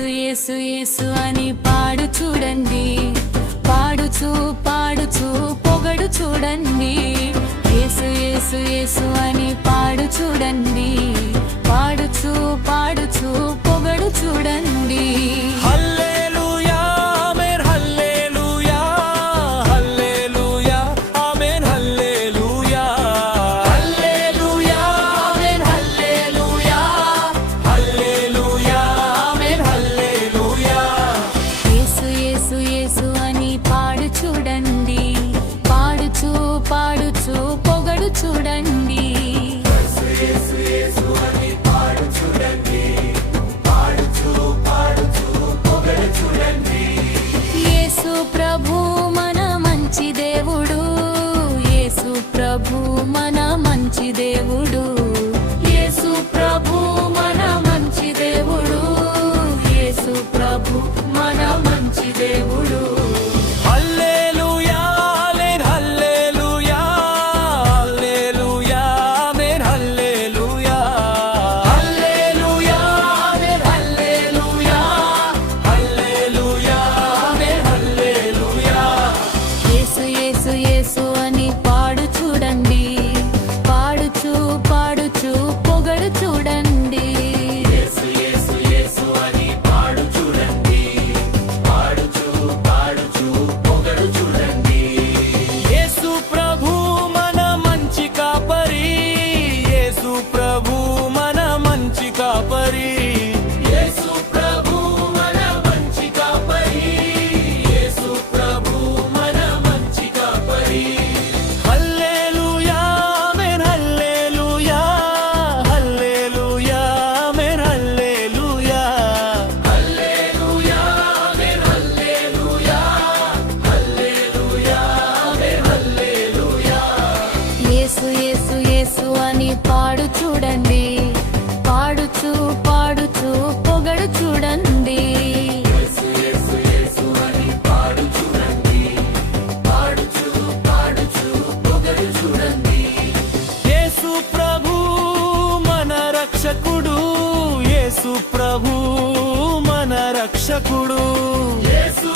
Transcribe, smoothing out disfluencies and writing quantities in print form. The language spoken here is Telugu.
యేసు యేసు యేసు అని పాడు చూడండి, పాడుచు పాడుచు పొగడు చూడండి. యేసు యేసు యేసు అని పాడు చూడండి, పాడుచు పాడుచు పొగడు చూడండి. హల్లెలూయా ఆమేన్ హల్లెలూయా హల్లెలూయా ఆమేన్ హల్లెలూయా హల్లెలూయా ఆమేన్ హల్లెలూయా హల్లెలూయా ఆమేన్ హల్లెలూయా. యేసు యేసు యేసు అని పాడు చూడండి, పాడుచు పాడుచు పొగడు చూడండి. యేసు యేసు అని పాడు చూడండి, పాడుచు పాడుచు పొగడు చూడండి. యేసు ప్రభు మన మంచి దేవుడు, యేసు ప్రభు మన మంచి దేవుడు, యేసు ప్రభు మన మంచి దేవుడు, యేసు ప్రభు మన మంచి దేవుడు. హల్లెలూయా ఆమేన్ హల్లెలూయా హల్లెలూయా ఆమేన్ హల్లెలూయా హల్లెలూయా ఆమేన్ హల్లెలూయా హల్లెలూయా ఆమేన్ హల్లెలూయా. యేసు యేసు యేసు అని పాడు చూడండి, పాడుచు పాడుచు పొగడు చూడండి. యేసు యేసు యేసు అని పాడు చూడండి, పాడుచు పాడుచు పొగడు చూడండి. యేసు ప్రభు మన మంచి కాపరి, యేసు ప్రభు మన మంచి కాపరి, యేసు ప్రభు మన మంచి కాపరి, యేసు ప్రభు మన మంచి కాపరి. హల్లెలూయా ఆమేన్ హల్లెలూయా హల్లెలూయా ఆమేన్ హల్లెలూయా హల్లెలూయా ఆమేన్ హల్లెలూయా హల్లెలూయా ఆమేన్ హల్లెలూయా. యేసు యేసు యేసు అని పాడు చూడండి, పాడుచు పాడుచు పొగడు చూడండి. యేసు యేసు యేసు అని పాడు చూడండి, పాడుచు పాడుచు పొగడు చూడండి. యేసు ప్రభు మన రక్షకుడు, యేసు ప్రభు మన రక్షకుడు, యేసు